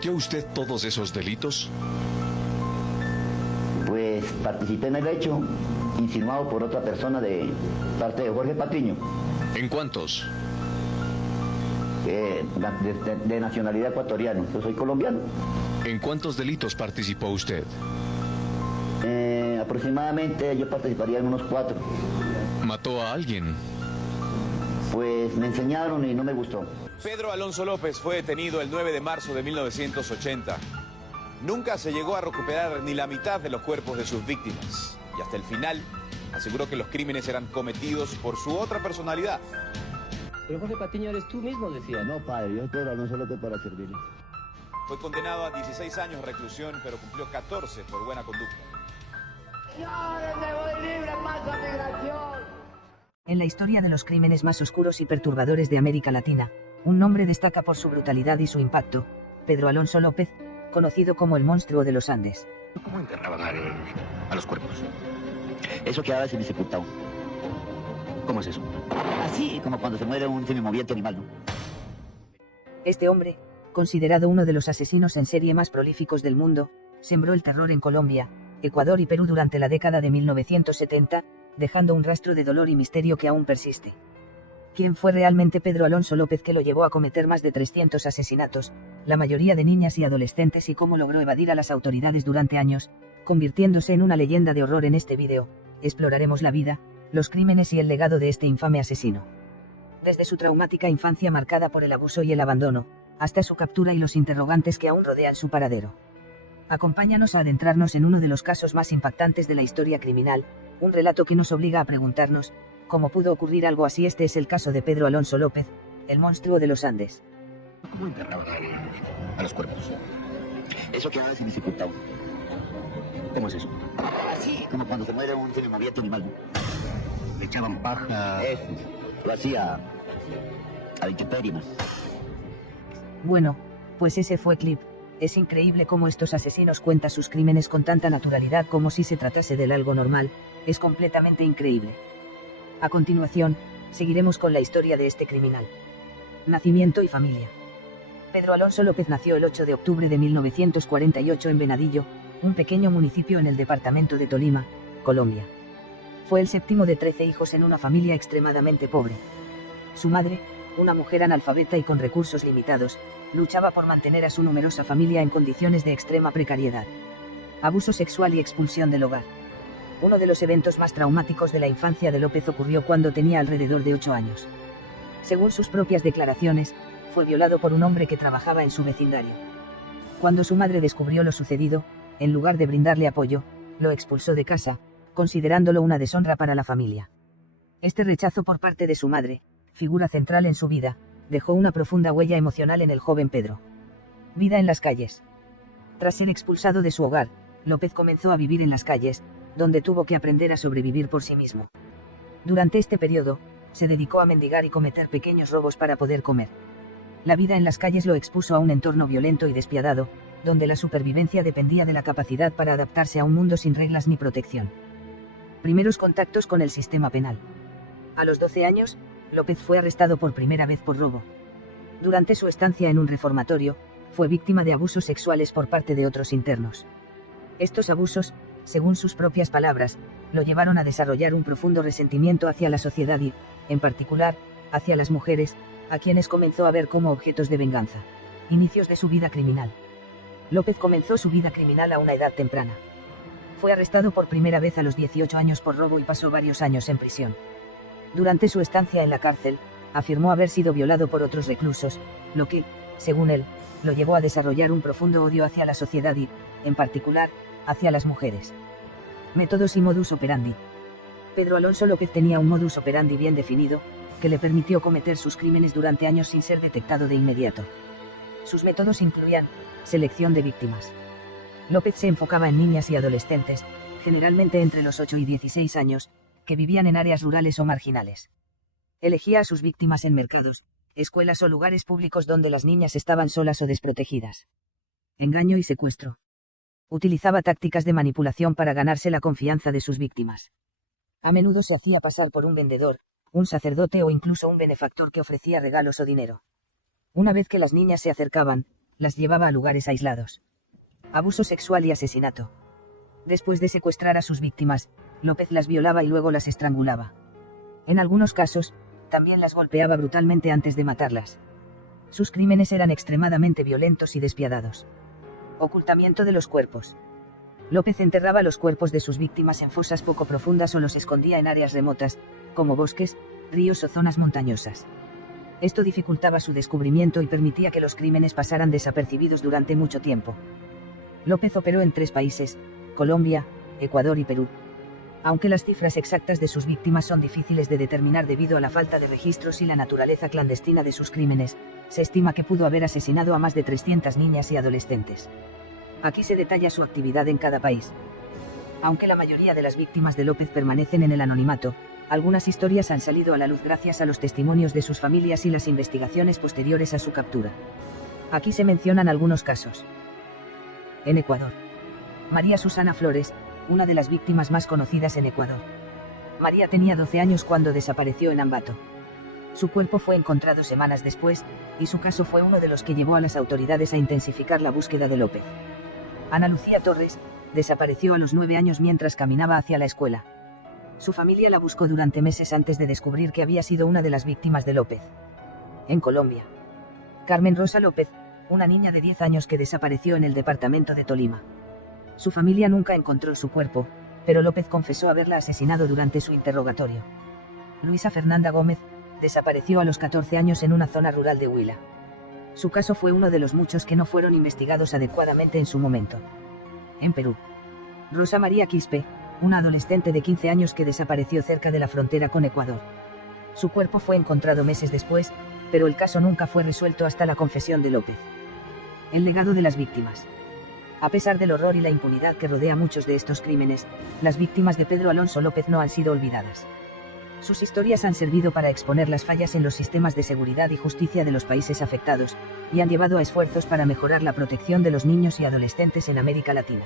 ¿Cometió usted todos esos delitos? Pues participé en el hecho, insinuado por otra persona de parte de Jorge Patiño. ¿En cuántos? De nacionalidad ecuatoriana. Yo soy colombiano. ¿En cuántos delitos participó usted? Aproximadamente yo participaría en unos 4. ¿Mató a alguien? Pues me enseñaron y no me gustó. Pedro Alonso López fue detenido el 9 de marzo de 1980. Nunca se llegó a recuperar ni la mitad de los cuerpos de sus víctimas. Y hasta el final aseguró que los crímenes eran cometidos por su otra personalidad. Pero Jorge Patiño eres tú mismo, decía. No, padre, yo Pedro Alonso López para servirle. Fue condenado a 16 años de reclusión, pero cumplió 14 por buena conducta. En la historia de los crímenes más oscuros y perturbadores de América Latina, un nombre destaca por su brutalidad y su impacto: Pedro Alonso López, conocido como el monstruo de los Andes. ¿Cómo enterraban a los cuerpos? Eso quedaba sin ejecutado. ¿Cómo es eso? Así como cuando se muere un semimoviente animal, ¿no? Este hombre, considerado uno de los asesinos en serie más prolíficos del mundo, sembró el terror en Colombia, Ecuador y Perú durante la década de 1970, dejando un rastro de dolor y misterio que aún persiste. ¿Quién fue realmente Pedro Alonso López, que lo llevó a cometer más de 300 asesinatos, la mayoría de niñas y adolescentes, y cómo logró evadir a las autoridades durante años, convirtiéndose en una leyenda de horror? En este vídeo, exploraremos la vida, los crímenes y el legado de este infame asesino. Desde su traumática infancia marcada por el abuso y el abandono, hasta su captura y los interrogantes que aún rodean su paradero. Acompáñanos a adentrarnos en uno de los casos más impactantes de la historia criminal, un relato que nos obliga a preguntarnos, ¿cómo pudo ocurrir algo así? Este es el caso de Pedro Alonso López, el monstruo de los Andes. ¿Cómo enterraban a los cuerpos? Eso quedaba sin ejecutado. ¿Cómo es eso? Así como cuando se muere un semimoviente animal, ¿no? ¿Le echaban paja? Eso, lo hacía a Wikipedia, ¿no? Bueno, pues ese fue clip. Es increíble cómo estos asesinos cuentan sus crímenes con tanta naturalidad, como si se tratase de algo normal. Es completamente increíble. A continuación, seguiremos con la historia de este criminal. Nacimiento y familia. Pedro Alonso López nació el 8 de octubre de 1948 en Venadillo, un pequeño municipio en el departamento de Tolima, Colombia. Fue el séptimo de 13 hijos en una familia extremadamente pobre. Su madre, una mujer analfabeta y con recursos limitados, luchaba por mantener a su numerosa familia en condiciones de extrema precariedad. Abuso sexual y expulsión del hogar. Uno de los eventos más traumáticos de la infancia de López ocurrió cuando tenía alrededor de 8 años. Según sus propias declaraciones, fue violado por un hombre que trabajaba en su vecindario. Cuando su madre descubrió lo sucedido, en lugar de brindarle apoyo, lo expulsó de casa, considerándolo una deshonra para la familia. Este rechazo por parte de su madre, figura central en su vida, dejó una profunda huella emocional en el joven Pedro. Vida en las calles. Tras ser expulsado de su hogar, López comenzó a vivir en las calles, donde tuvo que aprender a sobrevivir por sí mismo. Durante este periodo, se dedicó a mendigar y cometer pequeños robos para poder comer. La vida en las calles lo expuso a un entorno violento y despiadado, donde la supervivencia dependía de la capacidad para adaptarse a un mundo sin reglas ni protección. Primeros contactos con el sistema penal. A los 12 años, López fue arrestado por primera vez por robo. Durante su estancia en un reformatorio, fue víctima de abusos sexuales por parte de otros internos. Estos abusos, según sus propias palabras, lo llevaron a desarrollar un profundo resentimiento hacia la sociedad y, en particular, hacia las mujeres, a quienes comenzó a ver como objetos de venganza. Inicios de su vida criminal. López comenzó su vida criminal a una edad temprana. Fue arrestado por primera vez a los 18 años por robo y pasó varios años en prisión. Durante su estancia en la cárcel, afirmó haber sido violado por otros reclusos, lo que, según él, lo llevó a desarrollar un profundo odio hacia la sociedad y, en particular, hacia las mujeres. Métodos y modus operandi. Pedro Alonso López tenía un modus operandi bien definido, que le permitió cometer sus crímenes durante años sin ser detectado de inmediato. Sus métodos incluían selección de víctimas. López se enfocaba en niñas y adolescentes, generalmente entre los 8 y 16 años, que vivían en áreas rurales o marginales. Elegía a sus víctimas en mercados, escuelas o lugares públicos donde las niñas estaban solas o desprotegidas. Engaño y secuestro. Utilizaba tácticas de manipulación para ganarse la confianza de sus víctimas. A menudo se hacía pasar por un vendedor, un sacerdote o incluso un benefactor que ofrecía regalos o dinero. Una vez que las niñas se acercaban, las llevaba a lugares aislados. Abuso sexual y asesinato. Después de secuestrar a sus víctimas, López las violaba y luego las estrangulaba. En algunos casos, también las golpeaba brutalmente antes de matarlas. Sus crímenes eran extremadamente violentos y despiadados. Ocultamiento de los cuerpos. López enterraba los cuerpos de sus víctimas en fosas poco profundas o los escondía en áreas remotas, como bosques, ríos o zonas montañosas. Esto dificultaba su descubrimiento y permitía que los crímenes pasaran desapercibidos durante mucho tiempo. López operó en 3 países, Colombia, Ecuador y Perú. Aunque las cifras exactas de sus víctimas son difíciles de determinar debido a la falta de registros y la naturaleza clandestina de sus crímenes, se estima que pudo haber asesinado a más de 300 niñas y adolescentes. Aquí se detalla su actividad en cada país. Aunque la mayoría de las víctimas de López permanecen en el anonimato, algunas historias han salido a la luz gracias a los testimonios de sus familias y las investigaciones posteriores a su captura. Aquí se mencionan algunos casos. En Ecuador. María Susana Flores, una de las víctimas más conocidas en Ecuador. María tenía 12 años cuando desapareció en Ambato. Su cuerpo fue encontrado semanas después, y su caso fue uno de los que llevó a las autoridades a intensificar la búsqueda de López. Ana Lucía Torres, desapareció a los 9 años mientras caminaba hacia la escuela. Su familia la buscó durante meses antes de descubrir que había sido una de las víctimas de López. En Colombia. Carmen Rosa López, una niña de 10 años que desapareció en el departamento de Tolima. Su familia nunca encontró su cuerpo, pero López confesó haberla asesinado durante su interrogatorio. Luisa Fernanda Gómez, desapareció a los 14 años en una zona rural de Huila. Su caso fue uno de los muchos que no fueron investigados adecuadamente en su momento. En Perú. Rosa María Quispe, una adolescente de 15 años que desapareció cerca de la frontera con Ecuador. Su cuerpo fue encontrado meses después, pero el caso nunca fue resuelto hasta la confesión de López. El legado de las víctimas. A pesar del horror y la impunidad que rodea muchos de estos crímenes, las víctimas de Pedro Alonso López no han sido olvidadas. Sus historias han servido para exponer las fallas en los sistemas de seguridad y justicia de los países afectados, y han llevado a esfuerzos para mejorar la protección de los niños y adolescentes en América Latina.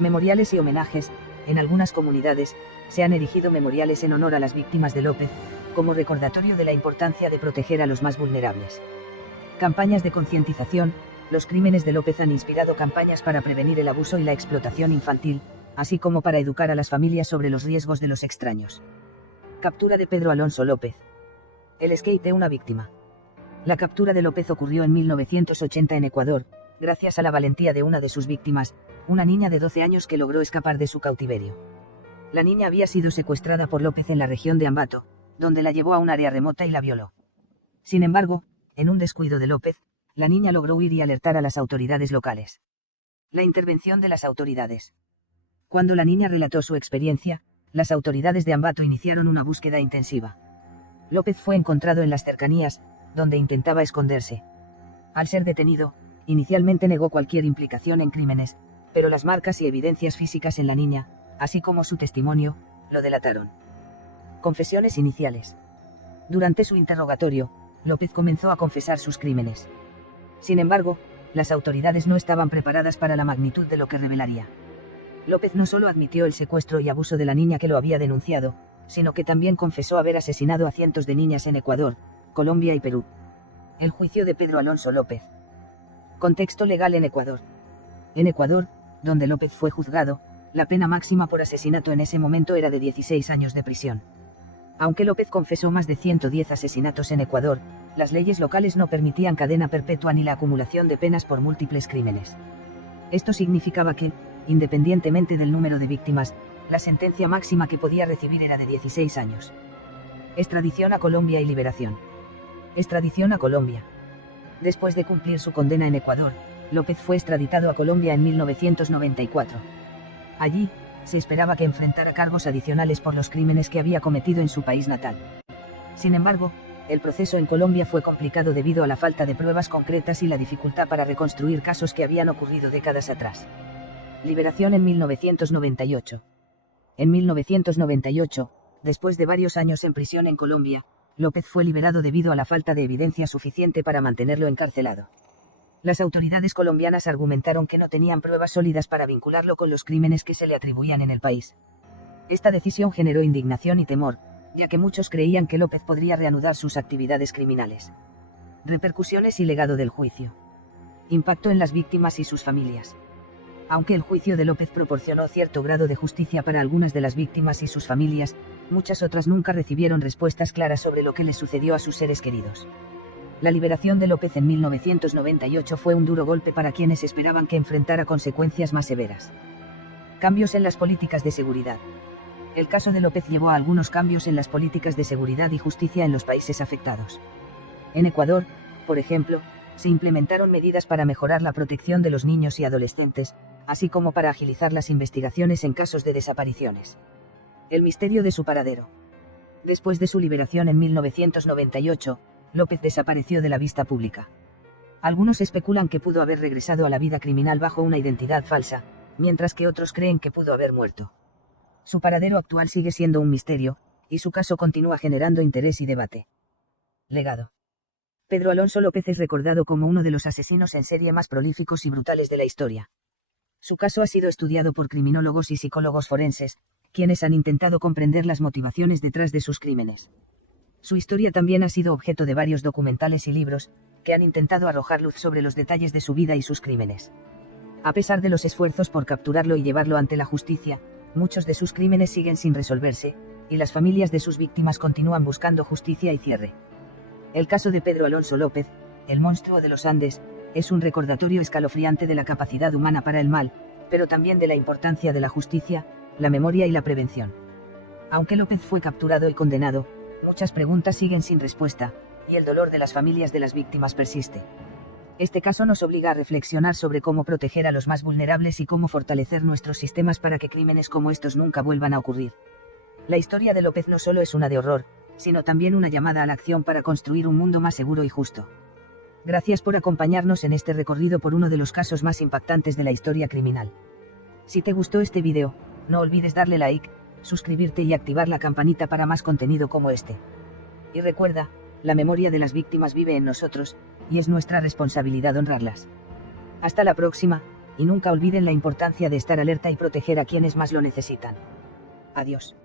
Memoriales y homenajes. En algunas comunidades, se han erigido memoriales en honor a las víctimas de López, como recordatorio de la importancia de proteger a los más vulnerables. Campañas de concientización. Los crímenes de López han inspirado campañas para prevenir el abuso y la explotación infantil, así como para educar a las familias sobre los riesgos de los extraños. Captura de Pedro Alonso López. El escape de una víctima. La captura de López ocurrió en 1980 en Ecuador, gracias a la valentía de una de sus víctimas, una niña de 12 años que logró escapar de su cautiverio. La niña había sido secuestrada por López en la región de Ambato, donde la llevó a un área remota y la violó. Sin embargo, en un descuido de López, la niña logró huir y alertar a las autoridades locales. La intervención de las autoridades. Cuando la niña relató su experiencia, las autoridades de Ambato iniciaron una búsqueda intensiva. López fue encontrado en las cercanías, donde intentaba esconderse. Al ser detenido, inicialmente negó cualquier implicación en crímenes, pero las marcas y evidencias físicas en la niña, así como su testimonio, lo delataron. Confesiones iniciales. Durante su interrogatorio, López comenzó a confesar sus crímenes. Sin embargo, las autoridades no estaban preparadas para la magnitud de lo que revelaría. López no solo admitió el secuestro y abuso de la niña que lo había denunciado, sino que también confesó haber asesinado a cientos de niñas en Ecuador, Colombia y Perú. El juicio de Pedro Alonso López. Contexto legal en Ecuador. En Ecuador, donde López fue juzgado, la pena máxima por asesinato en ese momento era de 16 años de prisión. Aunque López confesó más de 110 asesinatos en Ecuador, las leyes locales no permitían cadena perpetua ni la acumulación de penas por múltiples crímenes. Esto significaba que, independientemente del número de víctimas, la sentencia máxima que podía recibir era de 16 años. Extradición a Colombia y liberación. Extradición a Colombia. Después de cumplir su condena en Ecuador, López fue extraditado a Colombia en 1994. Allí, se esperaba que enfrentara cargos adicionales por los crímenes que había cometido en su país natal. Sin embargo, el proceso en Colombia fue complicado debido a la falta de pruebas concretas y la dificultad para reconstruir casos que habían ocurrido décadas atrás. Liberación en 1998. En 1998, después de varios años en prisión en Colombia, López fue liberado debido a la falta de evidencia suficiente para mantenerlo encarcelado. Las autoridades colombianas argumentaron que no tenían pruebas sólidas para vincularlo con los crímenes que se le atribuían en el país. Esta decisión generó indignación y temor, ya que muchos creían que López podría reanudar sus actividades criminales. Repercusiones y legado del juicio. Impacto en las víctimas y sus familias. Aunque el juicio de López proporcionó cierto grado de justicia para algunas de las víctimas y sus familias, muchas otras nunca recibieron respuestas claras sobre lo que les sucedió a sus seres queridos. La liberación de López en 1998 fue un duro golpe para quienes esperaban que enfrentara consecuencias más severas. Cambios en las políticas de seguridad. El caso de López llevó a algunos cambios en las políticas de seguridad y justicia en los países afectados. En Ecuador, por ejemplo, se implementaron medidas para mejorar la protección de los niños y adolescentes, así como para agilizar las investigaciones en casos de desapariciones. El misterio de su paradero. Después de su liberación en 1998, López desapareció de la vista pública. Algunos especulan que pudo haber regresado a la vida criminal bajo una identidad falsa, mientras que otros creen que pudo haber muerto. Su paradero actual sigue siendo un misterio, y su caso continúa generando interés y debate. Legado. Pedro Alonso López es recordado como uno de los asesinos en serie más prolíficos y brutales de la historia. Su caso ha sido estudiado por criminólogos y psicólogos forenses, quienes han intentado comprender las motivaciones detrás de sus crímenes. Su historia también ha sido objeto de varios documentales y libros, que han intentado arrojar luz sobre los detalles de su vida y sus crímenes. A pesar de los esfuerzos por capturarlo y llevarlo ante la justicia, muchos de sus crímenes siguen sin resolverse, y las familias de sus víctimas continúan buscando justicia y cierre. El caso de Pedro Alonso López, el monstruo de los Andes, es un recordatorio escalofriante de la capacidad humana para el mal, pero también de la importancia de la justicia, la memoria y la prevención. Aunque López fue capturado y condenado, muchas preguntas siguen sin respuesta, y el dolor de las familias de las víctimas persiste. Este caso nos obliga a reflexionar sobre cómo proteger a los más vulnerables y cómo fortalecer nuestros sistemas para que crímenes como estos nunca vuelvan a ocurrir. La historia de López no solo es una de horror, sino también una llamada a la acción para construir un mundo más seguro y justo. Gracias por acompañarnos en este recorrido por uno de los casos más impactantes de la historia criminal. Si te gustó este video, no olvides darle like, suscribirte y activar la campanita para más contenido como este. Y recuerda, la memoria de las víctimas vive en nosotros, y es nuestra responsabilidad honrarlas. Hasta la próxima, y nunca olviden la importancia de estar alerta y proteger a quienes más lo necesitan. Adiós.